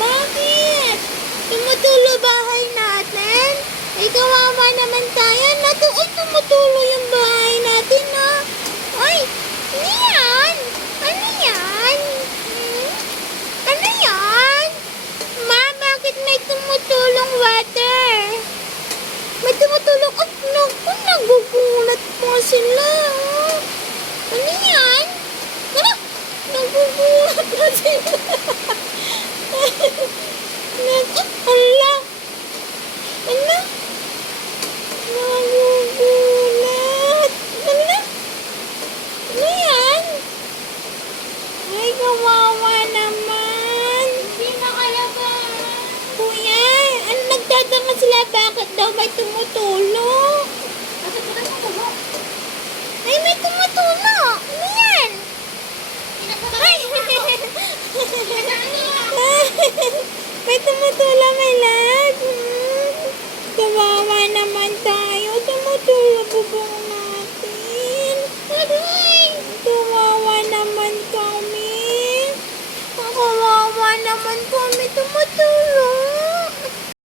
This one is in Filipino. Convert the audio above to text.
Bakit? Tumutulo bahay natin? Ay, kawawa naman tayo. Ay, tumutulo yung bahay natin, ha? Ay, ano yan? Ano yan? Ano yan? Ma, bakit may tumutulong water? May tumutulong. Oh, naku, nagugulat po sila. Oh. Ano yan? Ano? Nagugulat po sila. Hala. Ano? Nagugulat. Ano? Ano yan? Ay, kawawa naman. Hindi makalabas. Kuya, ano nagtataka sila? Bakit daw may tumutulo? Ay, may tumutulo. Ano yan? Ay! May tumutulo, my love. Kawawa naman tayo. Tumutulo bubong natin.